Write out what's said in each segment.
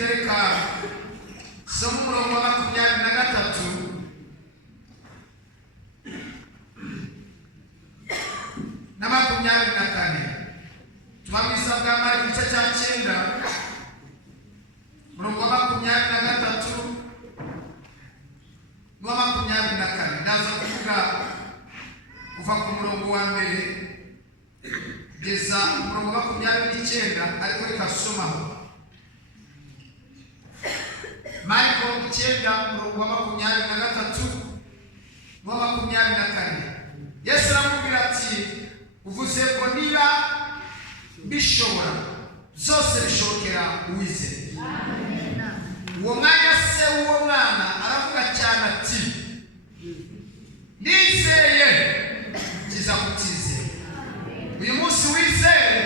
gutinda reka soma umurongo wa 23 na 24 tumabisa bwa Mariko igice cya 9 umurongo wa 23 n'uwa 24 ndaza kuvuga kuva ku murongo wa mbere geza umurongo wa 29 ariko reka somaho. Mariko 9 umurongo wa 23 n'uwa 24 Yesu aramubwira ati uvuze ngo niba bishobora zose bishobokera uwizeye. Uwo mwanya se uwo mwana aravuga cyane ati nizeye kiza kutizera. Uyu munsi wizeye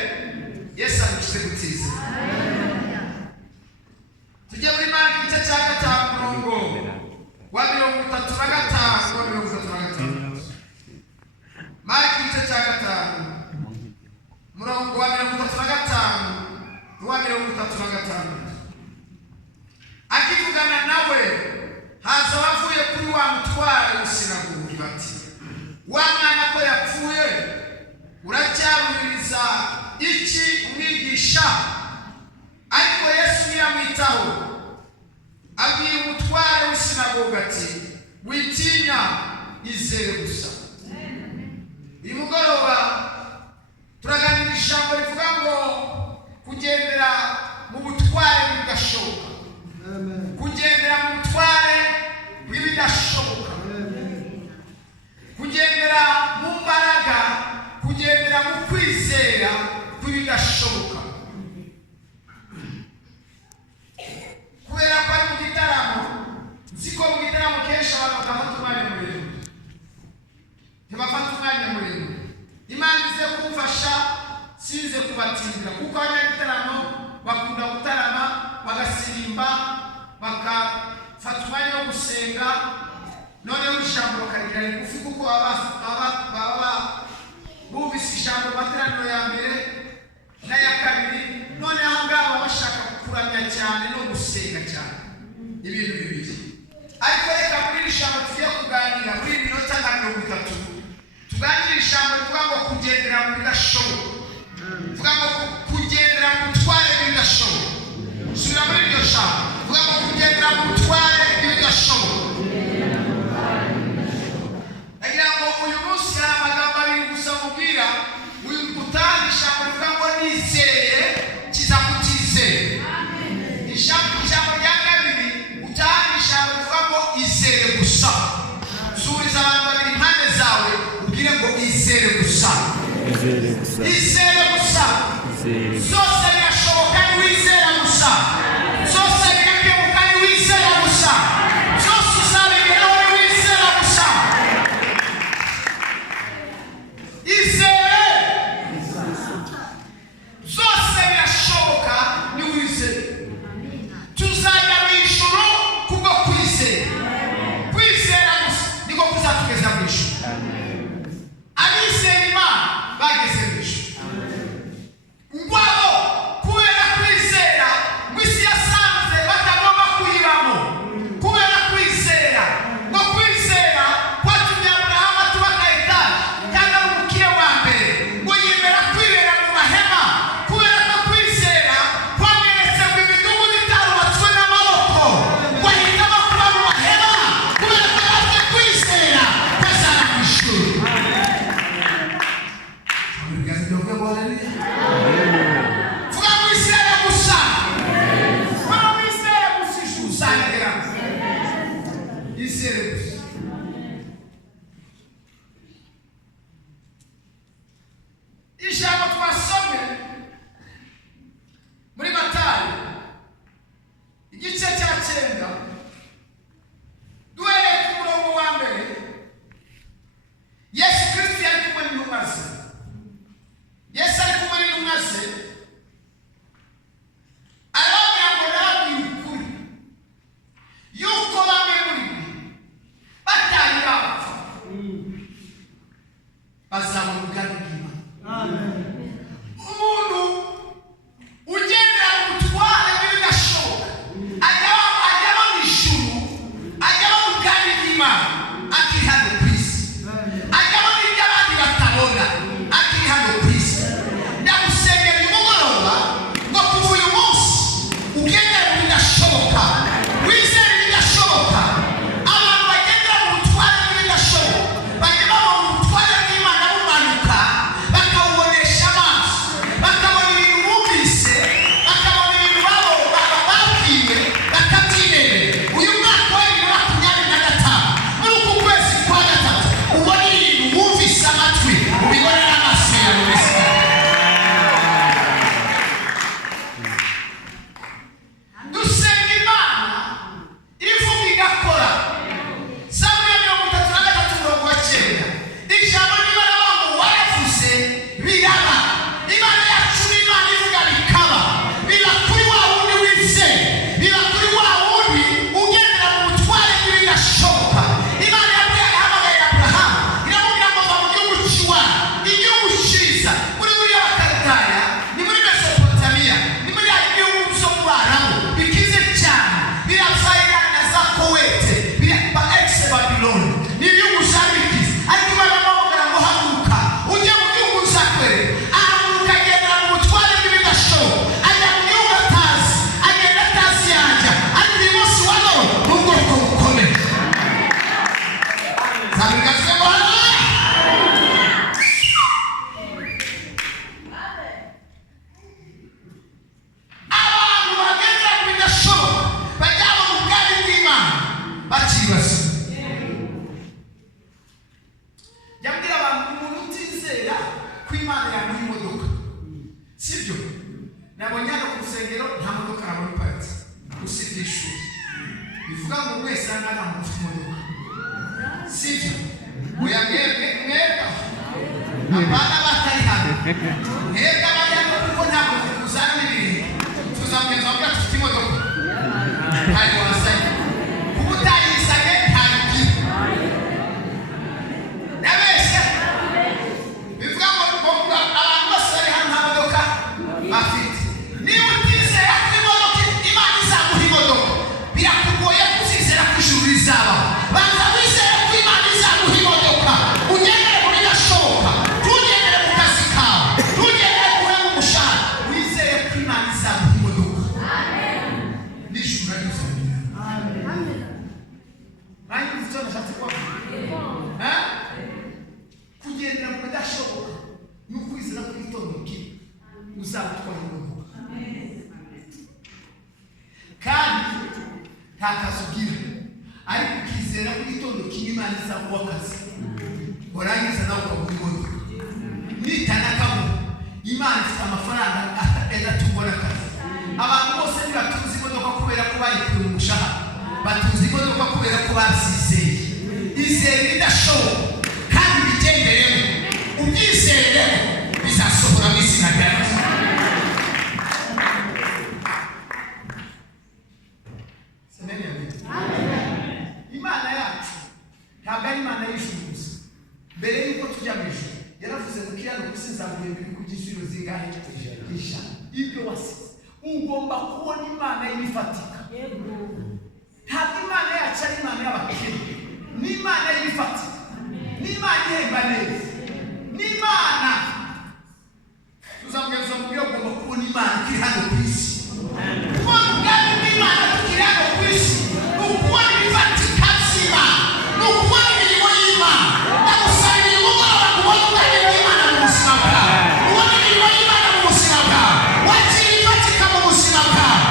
Yesu agushyize kutizera. Tujye muri Mariko igice cya 5 umurongo wa 35 wa 35. Mariko igice cya 5 umurongo wa 35 n'uwa 35. Akivugana nawe haza bavuye kuri wa mutware w'isinagogi bati wa mwana ko yapfuye uracyarumiriza iki umwigisha? Ariko Yesu ntiyamwitaho, abwiye umutware w'isinagogi ati witinya, izere gusa. Uyu mugoroba turaganira ijambo rivuga ngo kugendera mu butware bidashoboka. Kugendera mu butware bw'ibidashoboka, kugendera mu mbaraga, kugendera mu kwizera kw'ibidashoboka. Kubera ko ari mu gitaramo, nziko mu gitaramo kenshi abantu badafata umwanya muremure, ntibafata umwanya muremure. Imana ize kumfasha sinze kubatindira, kuko abanyagitaramo bakunda gutarama bagasirimba bakafata umwanya wo gusenga, noneho ijambo bakarigira rigufi kuko baba bumvise ijambo materaniro ya mbere n'aya kabiri, noneho aha ngaha bashaka kuramya cyane no gusenga cyane, ibintu bibiri. Ariko reka muri iri jambo tugiye kuganira muri minota nka 30 tuganira ijambo rivuga ngo kugendera mu bidashoboka, vuga ngo kugendera mu butware bw'ibidashoboka. Subira muri iryo jambo, vuga ngo kugendera mu butware bw'ibidashoboka. Agira ngo uyu munsi hari amagambo abiri gusa mubwira, utanga ijambo rivuga ngo nizeye kiza kutizera. Ijambo rya kabiri utanga ijambo rivuga ngo izere gusa. Suriza abantu babiri impande zawe ubwire ngo izere gusa. Izere gusa. Zose birashoboka ni wizera gusa. Zose birakemuka ni wizera gusa. Zose uzabigeraho ni wizera gusa. Izere. Zose birashoboka ni wizera. Tuzajya mu ijuru kubwo kwizera. Kwizera gusa niko kuzatugeza mu ijuru. Abizera Imana bageze mu ijuru. Ngwabo rusengero nta modoka nabona iparitse usibye ishuri bivuga ngo mwese nari amufite imodoka sibyo oya mwebwe abana batari hano mwebwe abajyamo kuko ntabwo tuzana n'ibintu tuzamugeza ngo dufite imodoka ntabwo wasanye kuko utayisanye ntabwo nabeshya bivuga ngo abantu bose bari hano nta modoka bafite niba utizera ko imodoka imana izaguha imodoka birakugoye kuzizera ko ijuru rizaba banza wizere ko imana izaguha imodoka ugendere muri gashoboka tugendere mu kazi kawe tugendere kure mu mushahara wizere ko imana izaguha imodoka n'ijuru rizabira nanjye ufite nashatse kuvuga kugendera mu bidashoboka ni ukwizera ko itondo kimwe uzatwara imodoka kandi nta kazi ugira ariko ukizera ko itondo kimwe imana izaguha akazi warangiza nawe ukagura imodoka nitanakabura imana ifite amafaranga adatubona akazi abantu bose ntibatuzi imodoka kubera ko bayikuye mu mushahara batuzi imodoka kubera ko babyizeye izere idashoboka kandi bigenderemo ubyizeremo bizasohora mu izina rya Yesu. Imana yacu ntabwo ari imana y'ijuru gusa mbere y'uko tujya mu ijuru yaravuze ngo kiyano kusizaguye biri ku giciro zingahe ijana ibyo wasize ugomba kubona imana y'ifatika ntabwo imana yacu ari imana y'abakene ni imana y'ifatika ni imana ihemba neza ni imana tuzamugeza mu byo ugomba kubona imana iri hano ku isi kubona ubwami bw'imana tukiri hano ku isi ni ukubona ibifatika by'imana ni ukubona imirimo y'imana ndagusaba imirimo ugomba kubona ubwami bw'imana mu buzima bwawe ubona imirimo y'imana mu buzima bwawe wakira ibifatika mu buzima bwawe.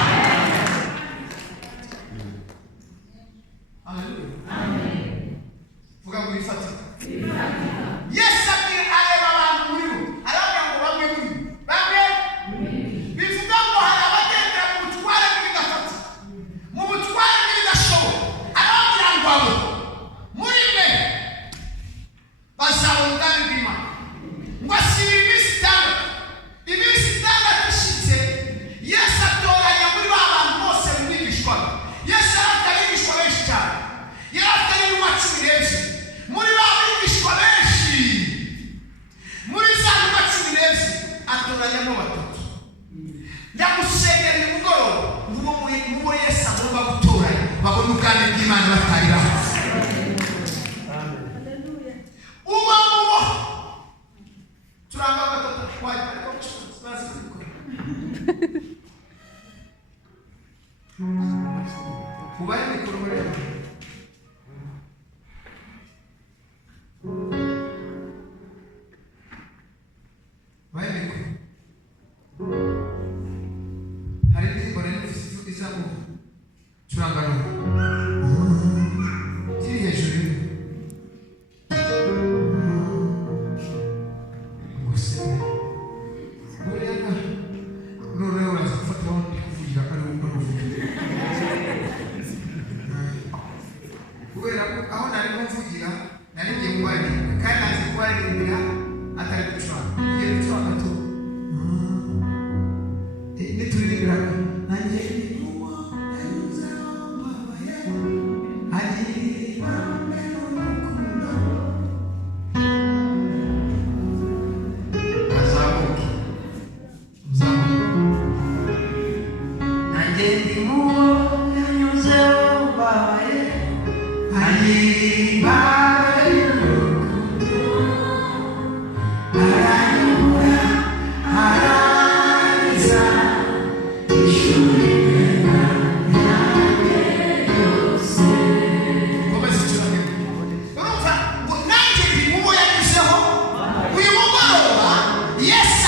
Vuga ngo ibifatika. Yesu areba abantu muri bo aravuga ngo bamwe muri bamwe bivuga ngo hari abagendera mu butware bw'ibidafata mu butware bw'ibidashoboka aravuga ngo abo muri mwe bazabona ubwami bw'Imana ngo asiba iminsi itandatu ishize Yesu atoranya muri ba bantu bose mu bigishwa Yesu afite abigishwa benshi cyane yari afite n'intumwa 12 muri ba bigishwa benshi muri za ntumwa 12 atoranyamo batatu ndagushengera uyu mugoroba mubo Yesu agomba gutoranya babona ubwami bw'Imana batari bazi uba mubo turanga batatu kwaje bazi kubikora ubaye mikoro muri hari indirimbo rero izamu turangana kiri hejuru gusa buriya noneho uraza gufata aho ndi kuvugira ko ari wowe uvugira kubera ko aho nari kuvugira nari ngiye kubaririmbira kandi nazi kubaririmbira atari gucuranga igihe gucuranga tu nituririmbira nanjye Yes,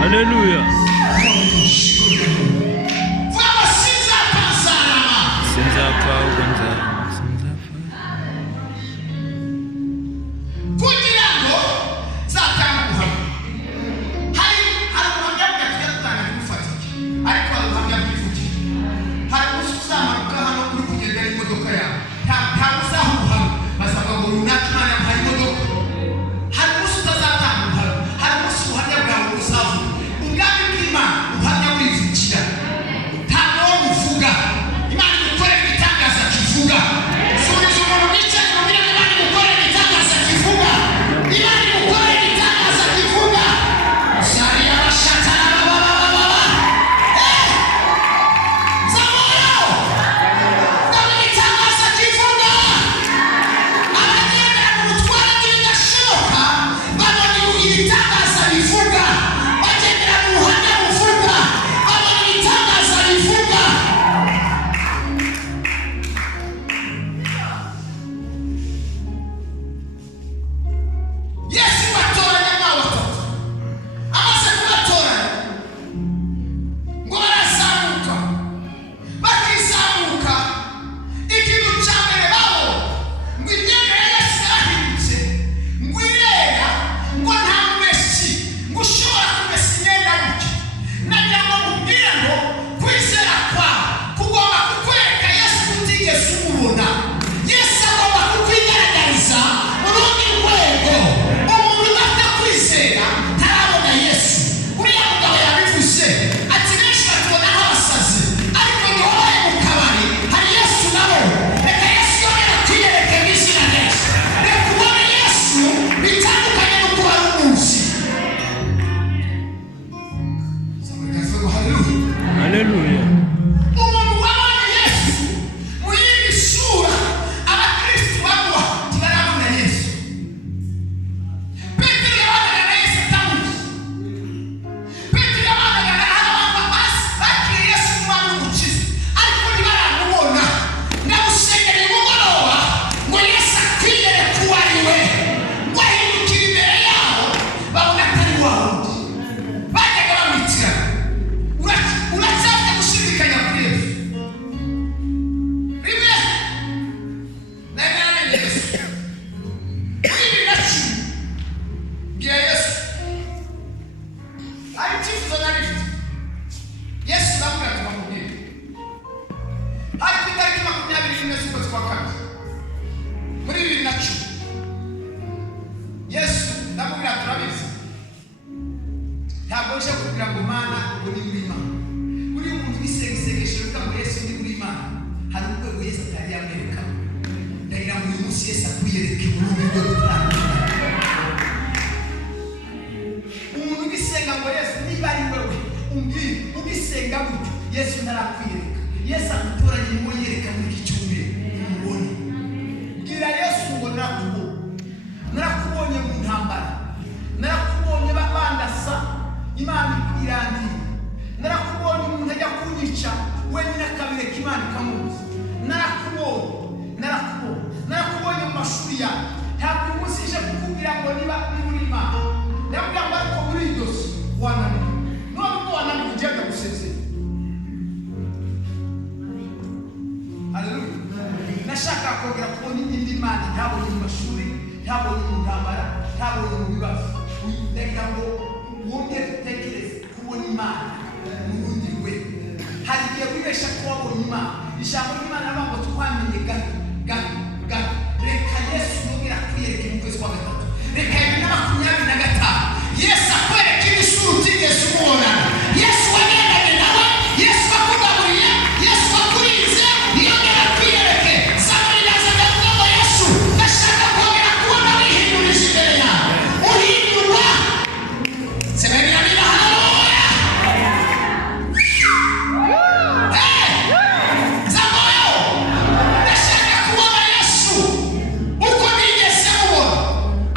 Haleluya. Sinzapfa kugira ngo zatanga hari ubuhamya bwatanga gufatika ariko hari ubuhamya bw'ivugira hari usuzamanuka hano uri kugendera imodoka yawe nta uzahuha basaba ngo runaka imana hari imodoka hari umunsi utazatanga hari umunsi ubuhamya bwawe buzavuga ubwami bw'Imana ubuhamya bwivugira ntabwo wo buvuga Imana igukorera ibitangaza kivuga hari urwego Yesu atari yamwereka. Ndagira ngo uyu munsi Yesu akwiyereke mu buryo butandukanye. Umuntu ugisenga ngo Yesu niba ari wewe ugisenga gutyo Yesu ntarakwiyereka. Yesu akutoranye ngo yereka muri iki cyumweru umubone. Bwira Yesu ngo narakubonye mu ntambara, narakubonye bandasa Imana irangiye, narakubonye umuntu ajya kunyica wenyine akabireka Imana ikamubuza, narakubonye mu mashuri yawe. Ntabwo uyu munsi ije kukubwira ngo niba uri Imana, ndabwira ngo ariko muri iyi dosi wananiwe, nubwo wananiwe ugenda gusezera. Haleluya. Nashaka kongera kubona indi Mana ntabonye mu mashuri, ntabonye mu ntambara, ntabonye mu bibazo. Ndagira ngo wongere utekereze kubona Imana mu bundi we. Hari igihe wibesha ko wabonye Imana. Ijambo ry'Imana rivuga ngo twamenye gato. Reka Yesu yongera kwiyereka mu kwezi kwa gatatu. Reka 2025 Yesu akwereke ibisuru utigeze umubonana. Yesu wagendanye nawe, Yesu wakugaburiye, Yesu wakurinze, yongera kwiyereke. Samariza ndavuga ngo Yesu ndashaka kongera kubona wihindurije imbere yawe. Uhindurwa. Semeni amina, haleluya. Zamoyo. Ndashaka kubona Yesu uko nigeze mubona.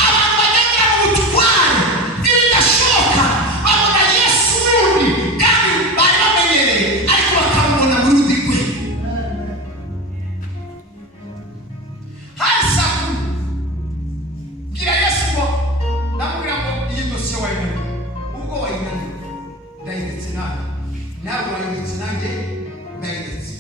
Abantu bagenda mu butwari bidashoboka babona Yesu wundi kandi bari bamenyereye ariko bakamubona mu rundi rwe. Hasa bwira Yesu ngo ndamubwira ngo iyi dosiye wayinaniwe. Ubwo wayinaniwe ndayiretse nawe wayiretse nanjye ndayiretse.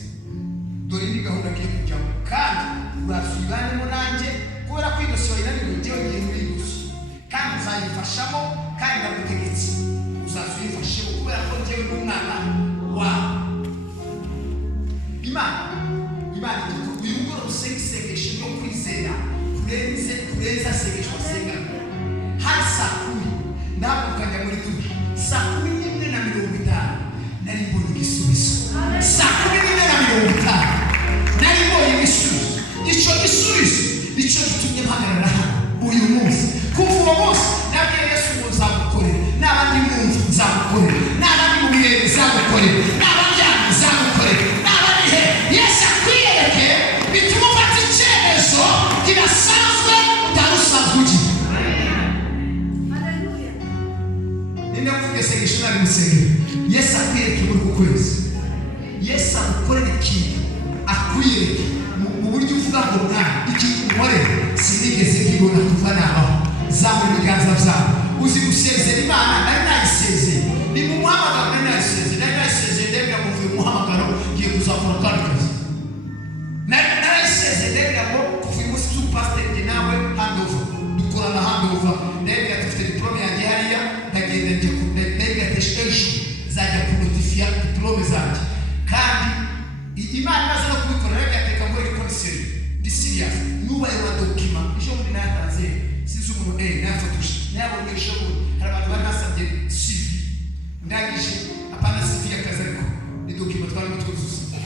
Dore ni gahunda ngiye kujyamo kandi urasubiranemo nanjye kubera ko iyi dosiye wayinaniwe njyewe ngiye muri iyi dosiye kandi uzayifashamo kandi ndagutegetse uzazuyifashemo kubera ko njyewe ndi umwana wawe. Imana uyu mugoroba usenga isengesho ryo kwizera kurenza sengesho wasenga. Hari saa 10 ndahagurukanya muri duhe. Saa 11:50 nari mbonye igisubizo. Saa 11:50 nari mbonye igisubizo. Icyo gisubizo nicyo gitumye mpagarara hano uyu munsi. Kuva uwo munsi nabwiye Yesu ngo nzagukorera, n'abandi mwumva nzagukorera, n'abandi mu birere nzagukorera, n'abanjyana nzagukorera, n'abandi he. Yesu akwiyereke bituma ufata icyemezo kidasanzwe utari usanzwe ugira. Ninde uvuga isengesho nari musengera? Yesu akwiyereke muri uku kwezi. Yesu agukorera ikintu, akwiyereke mu buryo uvuga ngo mwana iki unkorera sinigeze nkibona kuva nabaho. Zamura ibiganza byawe. Uzi gusezera Imana nari nayisezeye. Ni mu muhamagaro nari nayisezeye ndabwira ngo uvuye mu muhamagaro ngiye kuzakora kandi kazi. Narayisezeye ndabwira ngo kuva uyu munsi pasiteri njye nawe handover dukorana handover. Ndabwira dufite diplome yanjye hariya ndagenda njye ndabwira ejo zajya kunotifiya diplome zanjye kandi Imana imaze no kubikora ndabwira muri komiseri ndi serious nubaye wa dokima ejo muri natanze sinzi umuntu nafatuje nabonye ejo hari abantu banasabye CV ndangije apana CV y'akazi ariko ni dokima twari mutwuzuza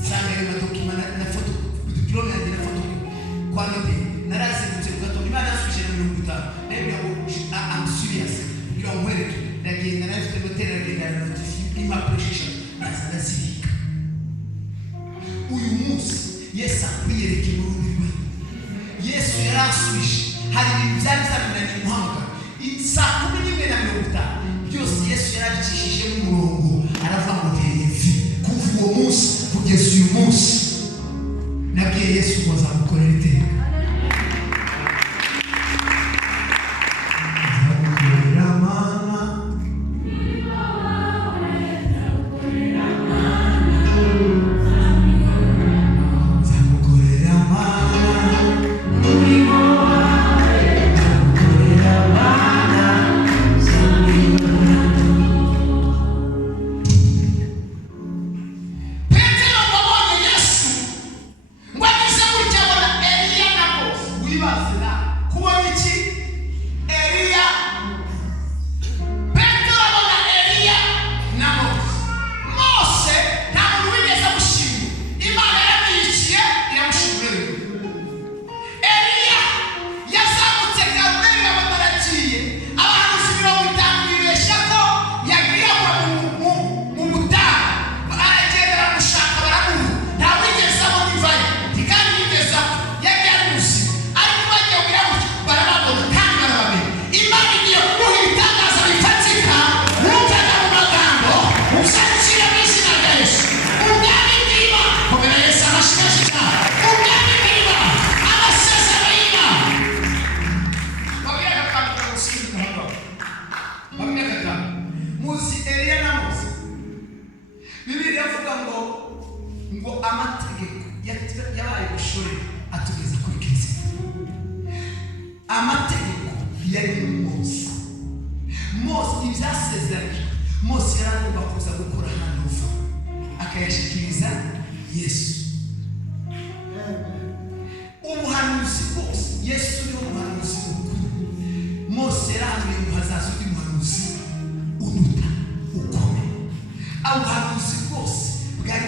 nsanga iyo dokima na foto diplome yanjye na foto kwa none narazengutse kugato Imana yasubije na 50 ndabwira ngo I'm serious ngira umwereke ndagenda nafite hotel ndagenda na notification imappreciation nazazika. Uyu munsi Yesu akwiyereke mu rundi rwe. Yesu yarasubije hari ibintu byari byarunaniye umuhamagaro. Saa 11:50 byose Yesu yarabicishije mu murongo aravuga ngo nterevi. Kuva uwo munsi kugeza uyu munsi nabwiye Yesu ngo azamukorera iteka. Petero wabonye Yesu ngo agize gutya abona Eliya na amategeko yari muri Mose. Mose ibyasezeranyijwe Mose yaragomba kuza gukora hano uva akayashikiriza Yesu. Ubuhanuzi bwose Yesu ni umuhanuzi mukuru. Mose yarahamye ngo hazaza undi muhanuzi unuta ukomeye. Ubuhanuzi bwose bwari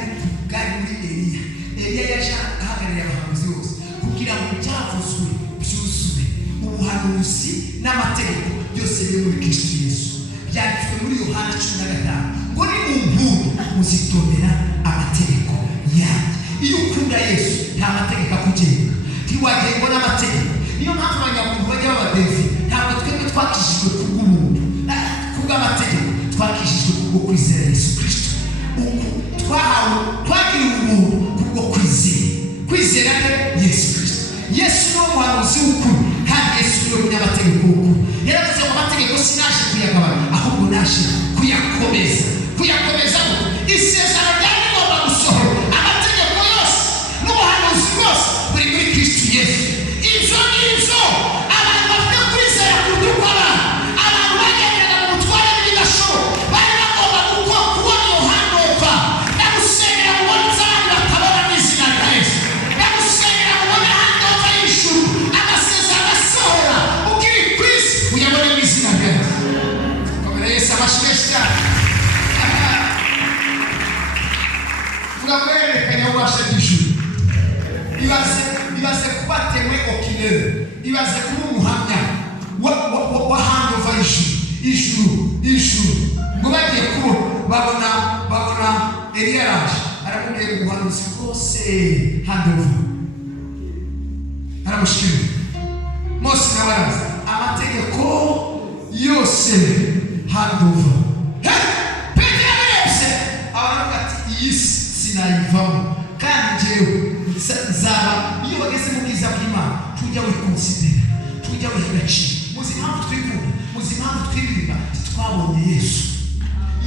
muri Eliya. Eliya yaje ahagarariye abahanuzi bose kugira ngo ibyavuzwe byuzuye. Ubuhanuzi n'amategeko byose biri muri Kristo Yesu. Byanditswe muri Yohana 15 ngo ni umuntu muzitondera amategeko yanjye. Iyo ukunda Yesu nta mategeko akugenga, ntiwagengwa n'amategeko. Niyo mpamvu abanyamuntu bajya babadevi, ntabwo twebwe twakishijwe kubw'umuntu kubw'amategeko, twakishijwe kubwo kwizera Yesu Kristo. Twagiriwe umuntu kubwo kwizera Yesu Kristo. Yesu ni umuhanuzi w'ukuri kandi Yesu ni umunyamategeko w'ukuri. Yaravuze ngo amategeko sinaje kuyagabanya ahubwo naje kuyakomeza isezerano ryari rigomba gusohora. Amategeko yose n'ubuhanuzi bwose buri muri Kristo Yesu. Ibyo ngibyo abantu bafite kwizera kudukora, abantu bagendera mu butware bw'idashoboka bari bagomba kubona Yohana upfa. Ndagusengera mubona iz'abandi batabona mu izina rya Yesu. Ndagusengera mubona ahandi hava y'ijuru amasezerano asohora ukiri ku isi uyabone mu izina rya Yesu. Komera Yesu amashyi cyane. Tugaberekanya ubashe bw'ijuru. Ibaze kubatemwe okinere. Ibaze kuba umuhamya wa handi ova ijuru. Ngo bagiye babona Eliya araje aramubwira ubuhanuzi bwose handi ova. Aramushikira. Mose nawe araza amategeko yose handi ova. Petero yarebye abaravuga ati iyi sinayivamo kandi njyewe zaba iyo bageze mu bwiza bw'Imana tujya wikonsidera, tujya wihagacira. Muzi impamvu twikunda, muzi impamvu twiririmba, twabonye Yesu.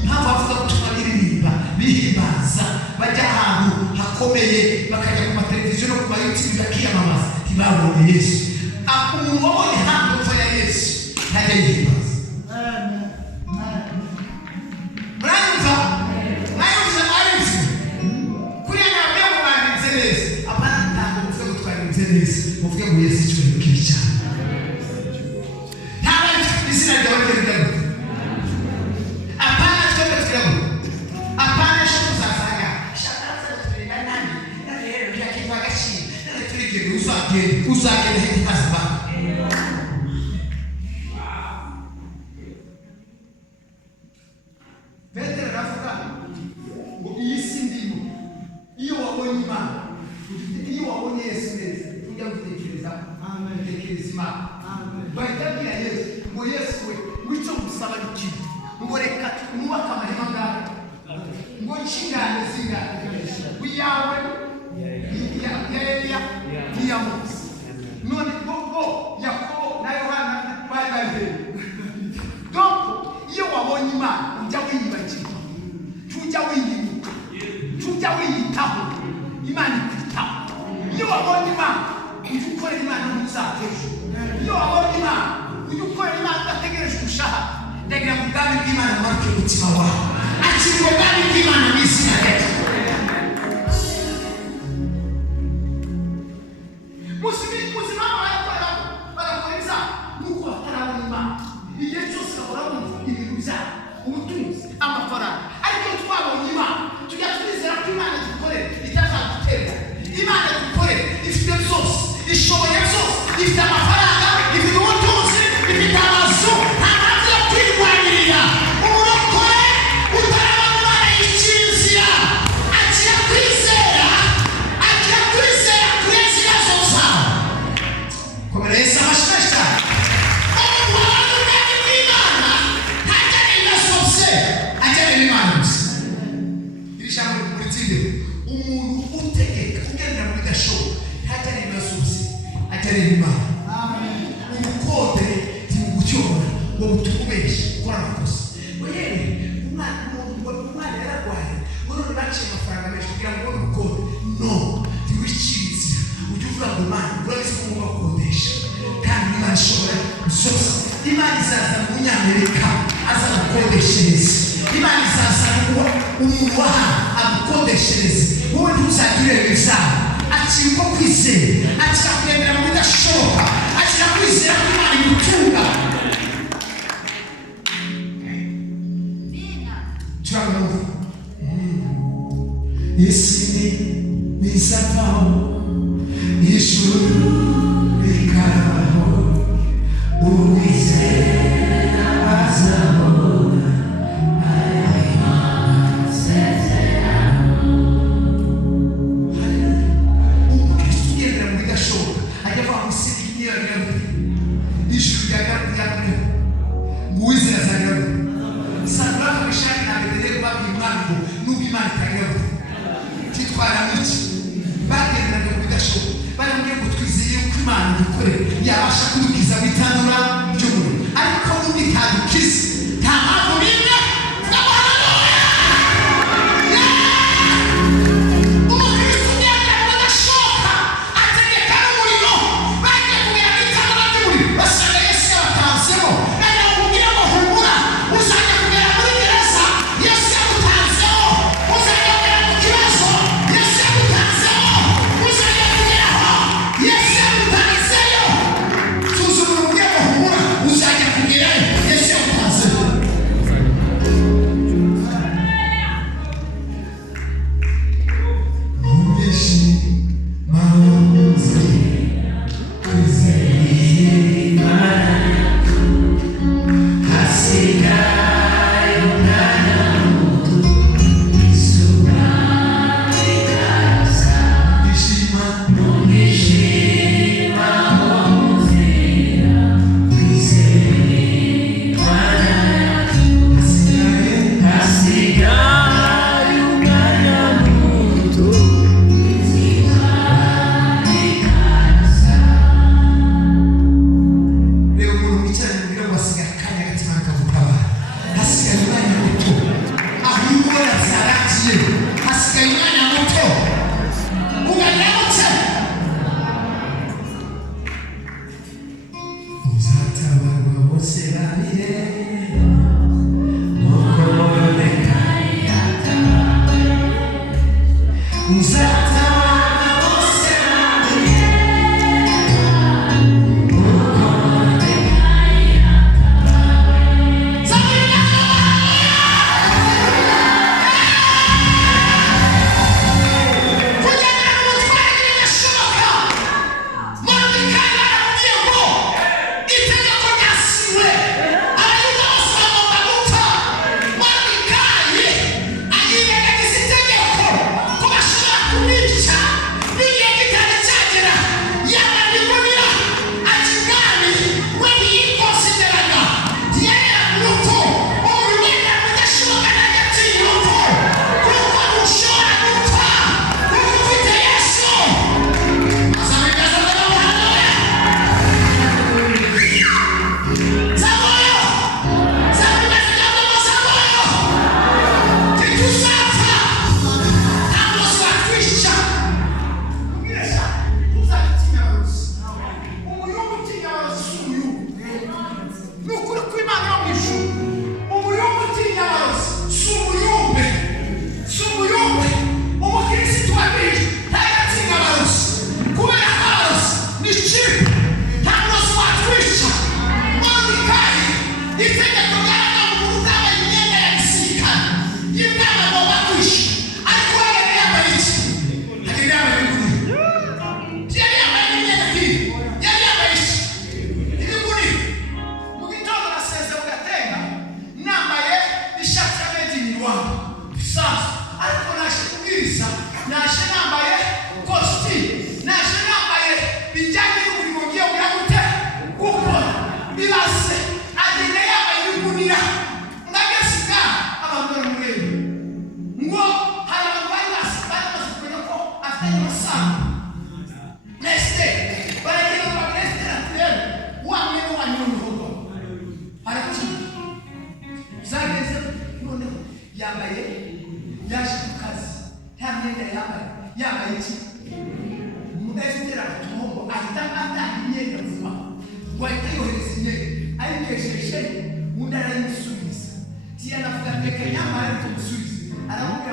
Impamvu bavuga ko twaririmba bihimbaza bajya ahantu hakomeye bakajya ku mateleviziyo no ku mayutube bakiyamamaza ntibabonye Yesu. Umuntu wabonye hano upfa ya Yesu ntajya yihimbaza. Muvuge ngo Yesu icyubahiro kibi cyane. Ntabwo izina ryawe ry'Imana. Apana twebwe twebwe. Apana cyo kuzasanga. Shakaza turinda nani. Rero byakiva gashi. Turigeze uzagenda hiti azaba. Petero aravuga ngo iyi si ndimo. Iyo wabonye Imana, iyo wabonye Yesu neza, ujya gutekereza Imana. Bahita Yesu ngo Yesu we wicyo gusaba ikintu ngo reka mwubake amahema ngaho ngo nshingane zingane wiyawe ya Mose. None bo Yakobo na Yohana bari baje. Donc iyo wabonye Imana ujya wiyibagirwa, tujya wiyitaho Imana ikwitaho. Iyo wabonye Imana ujya ukorera Imana ntuzapfushe. Iyo wabonye Imana ujya ukorera Imana udategereje umushahara. Ndagira ngo ubwami bw'Imana bumanuke mu mutima wawe. Akira ubwami bw'Imana mu izina rye. Muzima barakoreza nuko batarabona Imana. Igihe cyose bahora bumva ibintu byabo, ubutunzi, amafaranga. Ariko twabonye Imana tujya twizera ko Imana dukorera itazadutera. Imana dukorera ifite byose, ishoboye byose, ifite amafaranga, ifite ubutunzi, ifite amazu, nta mpamvu yo kwirwanirira. Umurokore utarabona Imana y'ikinzira akira kwizera kureza ibibazo zawe. Komera Yesu amashyi cyane. Umuntu wabona ubwami bw'Imana ntajyana ibibazo bye, ajyana n'Imana gusa. Iri jambo rikurikira umuntu utegeka ugendera muri gashoboka ntajyana ibibazo bye, ajyana n'Imana. Ubukode ntibugucyobora ngo butumubeshe ukora amakosa. Wewe umwana yararwaye ngo none baciye amafaranga menshi kugira ngo ubone ubukode. No, ntiwiciriza ujye uvuga ngo Imana urabizi ko ugomba gukodesha kandi Imana ishobora agukodeshereze. Imana izazana umuntu waha agukodeshereze. Wowe ntuzagire ibizaba. Akiriko kwizera, akira kugendera mu bidashoboka, akira kwizera ko Imana igutunga. Turabona isi bizavaho, ijuru rikabaho, uwizera azabona ayo masezerano. Umukristo ugendera mu bidashoboka ajya ava mu isi y'irabura, ijuru ryagaruka, uwizera azagaruka. Sadraka, Meshaki na Abednego babwiye umwami ngo nubwo Imana itagaruka titwara iki, bagenderaga mu bidashoboka. Baramubwiye ngo twizeye ko Imana idukorera yabasha kudukiza mu itanura ry'umuriro, ariko n'undi itadukiza nta mpamvu n'imwe tw'amahanga. Umukristo ugendera mu bidashoboka ategeka n'umuriro, bagiye kugera mu itanura ry'umuriro basanga Yesu yabatanzeho. Kugira ngo humura uzajya kugera muri gereza Yesu yagutanzeho, uzajya kugera mu kibazo Yesu yagutanzeho, uzajya kugeraho Yesu yagutanzeyo. Suzuma ubwira ngo humura uzajya kugerayo Yesu yagutanzeho.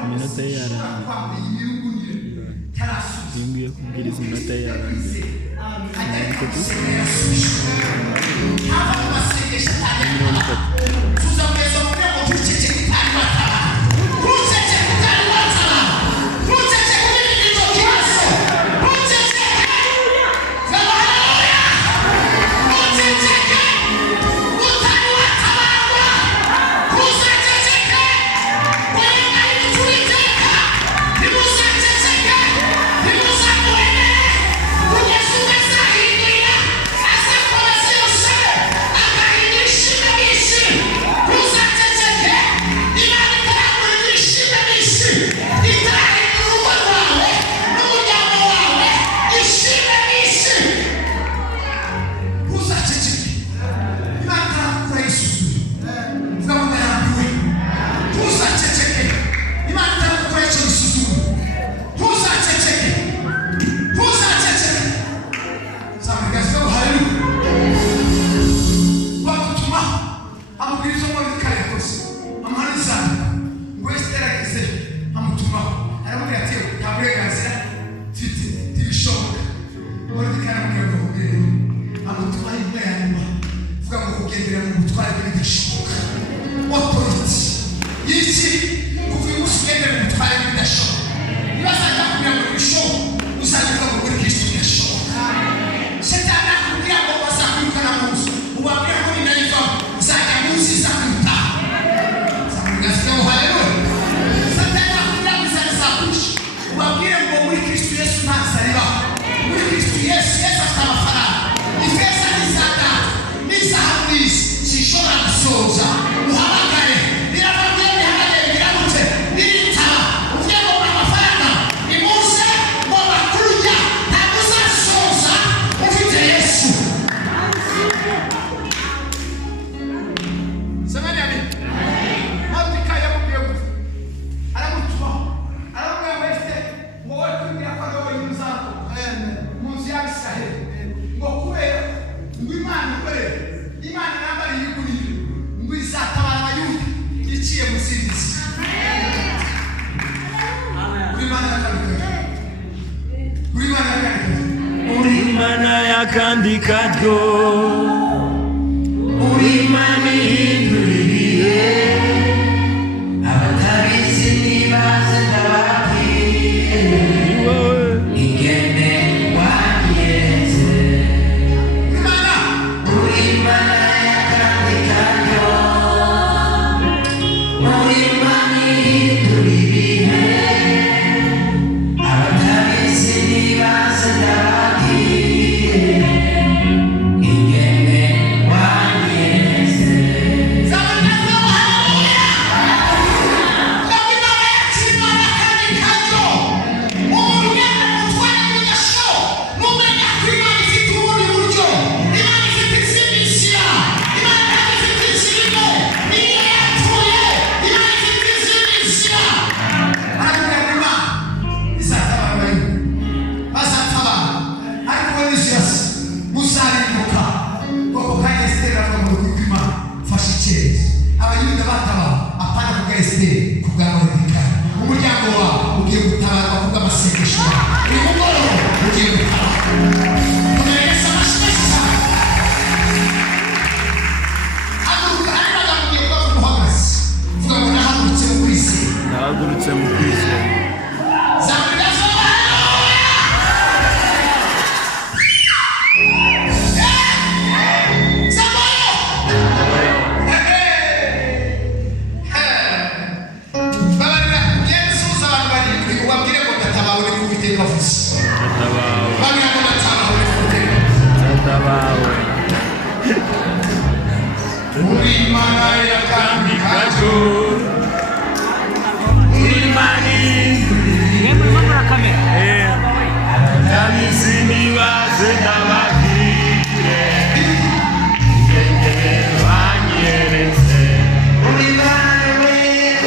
Iminota ye yarangiye. Ngiye kubwiriza iminota ye yarangiye. Kandi kadyo urimani hinduriye abatabizi nibaze ndababwiye ingene wanyeretse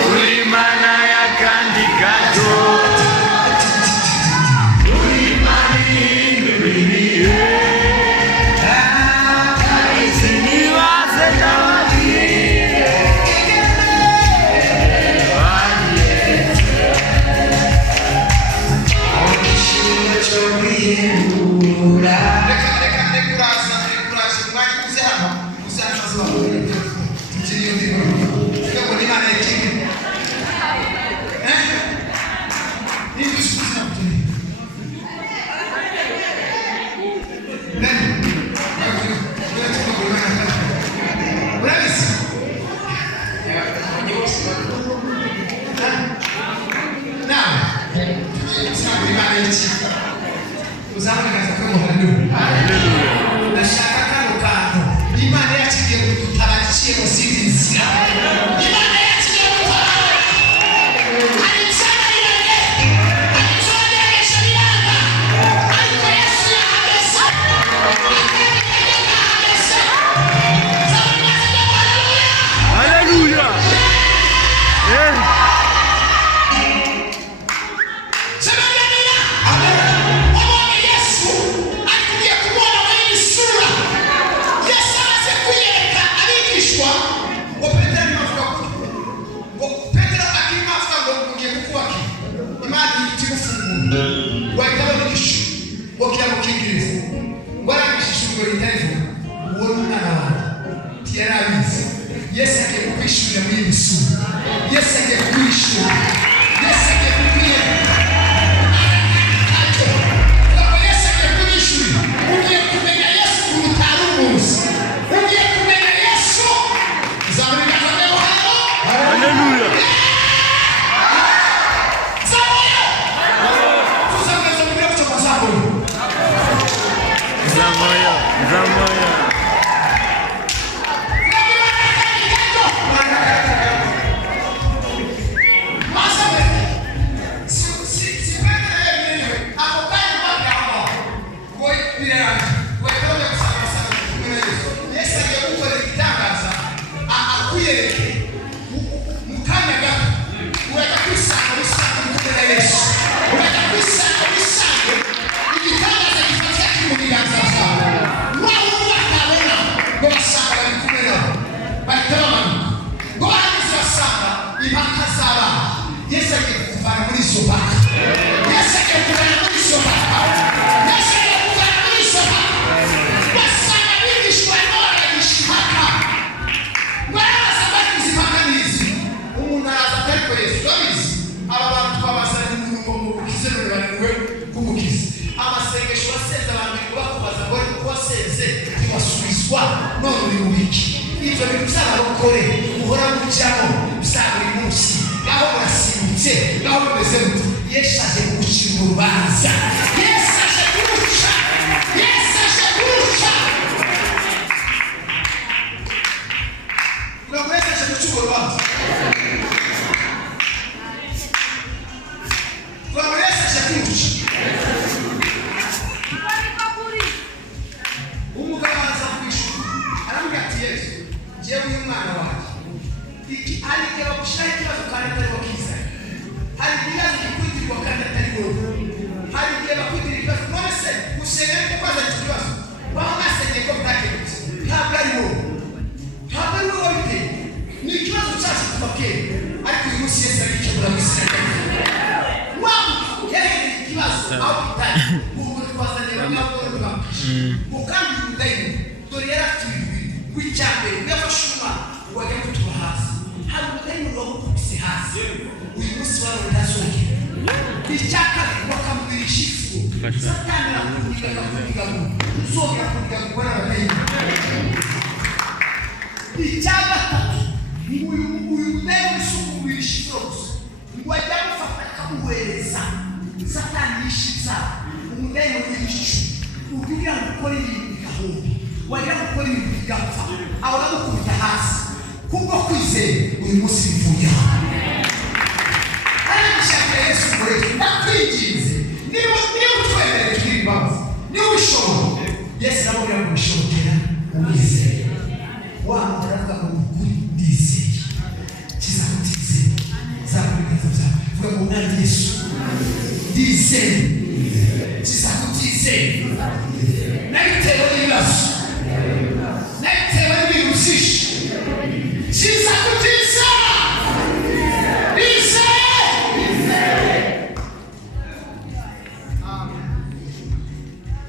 urimana ya kandi kadyo urimani hinduriye abatabizi nibaze ndababwiye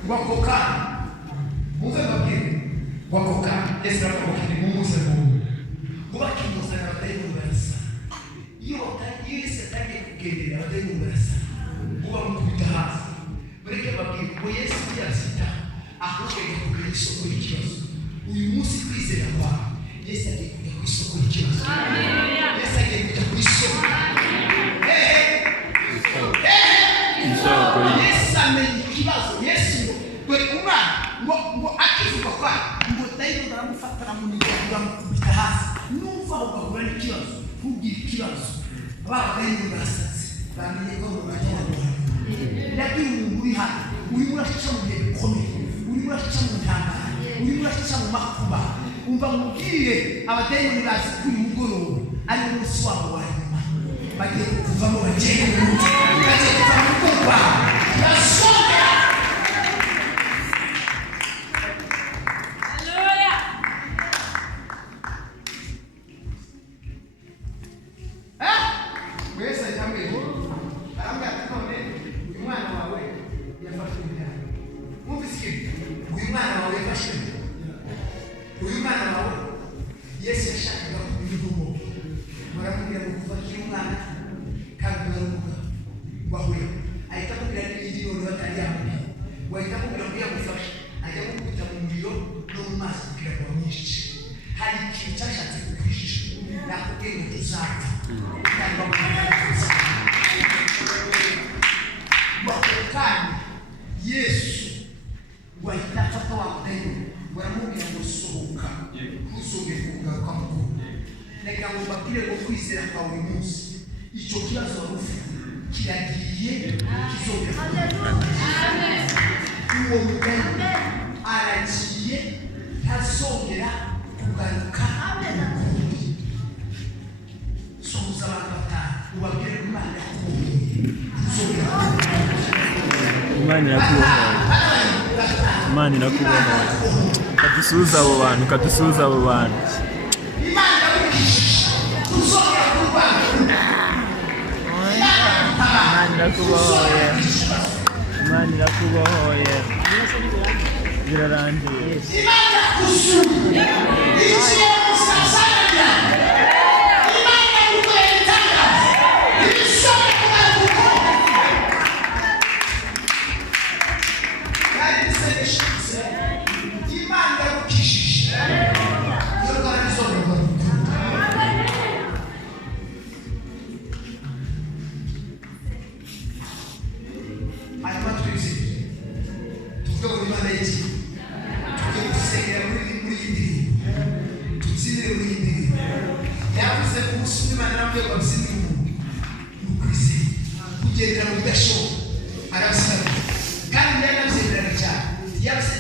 wakoka muze babwire wakoka Yesu arakoka ni muze mu kubakindoza n'abadayimoni barasa iyo Yesu atangiye kugendera abadayimoni barasa kuba mukubita hasi mureke babwire ngo Yesu yasita ahubwo kugira isoko y'ikibazo uyu munsi kwizera kwawe Yesu agiye kujya ku isoko y'ikibazo Yesu agiye kujya ku isoko Yesu amenye ikibazo Yesu dore umwana ngo akivuga kwa ngo dayimoni baramufatana mu nigura mukubita hasi numva ugahura n'ikibazo ntugire ikibazo abadayimoni barasatse bamenye ko bajya lakini umuntu uri hano urimo uraca mu bihe bikomeye urimo uraca mu ntambara urimo uraca mu makuba umva mubwire abadayimoni bazi ko uyu mugoroba ari umunsi wabo wa nyuma bagiye kuvamo bagiye kuva mu rugo rwawe basongera wese ajyambere arambwira ati none uyu mwana wawe yafashe ibyaha mwumvise uyu mwana wawe yafashe uyu mwana wawe Yesu yashakaga kubivuga baramubwira ngo kuva kiri umwana kandi baravuga wahuye ahita amubwira n'ibindi none batari yamubwira wahita amubwira ngo yamufashe ajya gukubita mu muriro no mu maso kugira ngo bamwice hari ikintu cyashatse kukwishisha nakubwiye ngo tuzapfa kandi bamubwira wakokani Yesu wahita afata wa mudayimoni baramubwira ngo sohoka ntuzongere kugaruka mu rugo nagira ngo mbabwire ngo kwizera kwawe uyu munsi icyo kibazo wari ufite kiragiye kizongera uwo mudayimoni aragiye ntazongera kugaruka ukundi somuza abantu batanu ubabwire ngo Imana yakubonye ntuzongera Imana irakubohoye Imana irakubohoye kadusuhuza abo bantu Imana yakubwishije ntuzongera kurwara Imana irakubohoye birarangiye Imana yakuzuye iciye musasanya Imana yakukorera itangaza ibishoboye kumara gukora kandi bisegeshize Imana yakubwishije iyo rwara rizongera hanyuma twese tuvuge ngo Imana y'iki tuvuge gusengera muri iyi ndirimbo tubyinire muri iyi ndirimbo yavuze ko umusumba Imana n'ababyeyi babyinira umuntu ni ukwizera kugendera mu bidashoboka arabisaba kandi yanabyemeraga cyane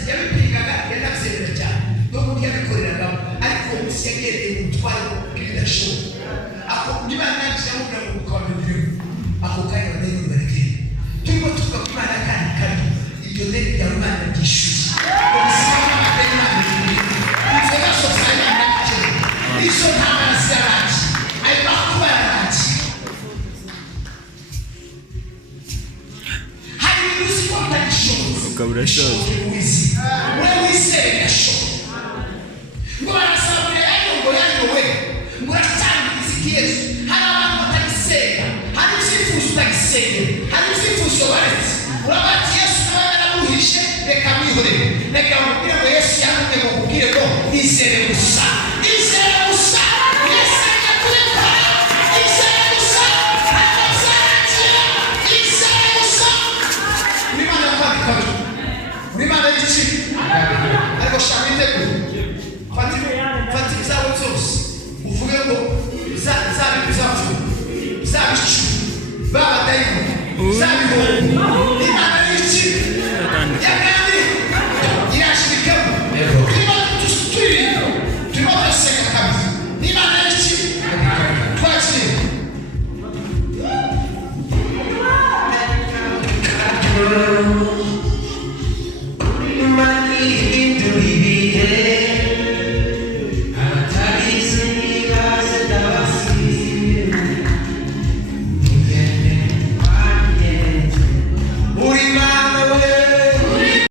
yabipingaga yanabyemera cyane nubwo yabikoreragamo ariko uwo munsi yagereye mu butware bw'ibidashoboka ako Imana yandikira amubwira ngo ukababibwira ako kanya abadayimoni barekera turimo tuvuga ku Imana kandi kabi iryo deni rya Imana ryishyuye ubuzima bw'abadayimoni ibyo basoza Imana yakira izo ntambara zirarangiye ayo makuba yararangiye hari ibintu uzi ko bitagishoboye ukaba urashoboye wowe wizere birashoboka ngo barasabure yayobowe ngo uracyandika iki Yesu hari abantu batagisenga hari ibyifuzo utagisenga hari ibyifuzo baretse urabati Yesu nawe yaramuhishe reka mwihorere reka mubwire ngo Yesu yamubwiye ngo kubwire ngo izere gusa Yesu ajya kubikora izere gusa atazakira izere gusa Imana kwandika Imana y'iki ariko shaka itegura fata ibyawe byose uvuge ngo zabicu babadayimoni zabihoho